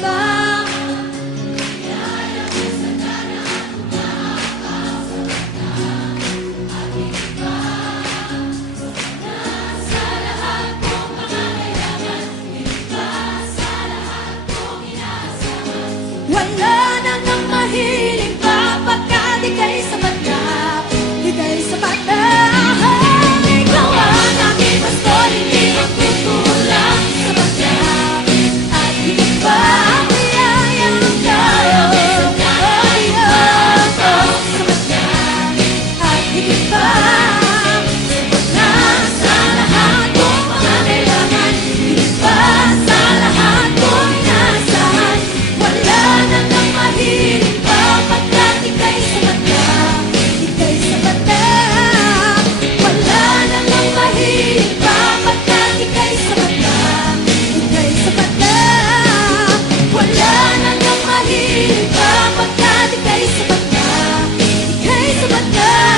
pa. Wala na nang mahiling pa, pagkat ika'y sapat na, ika'y sapat na. Ikaw ang aking pastor, hindi magkukulang, sapat na, at higit pa ang biyaya ng tayo. Sapat na, at higit pa, sapat na sa lahat kong pangangailangan, higit pa sa lahat kong inaasahan. Wala na nang mahiling pa, pagkat ika'y sapat na, ika'y sapat na. Wala na nang mahiling pa, pagkat ika'y sapat na, ika'y sapat na. Wala na nang mahiling pa, pagkat ika'y sapat na, ika'y sapat na.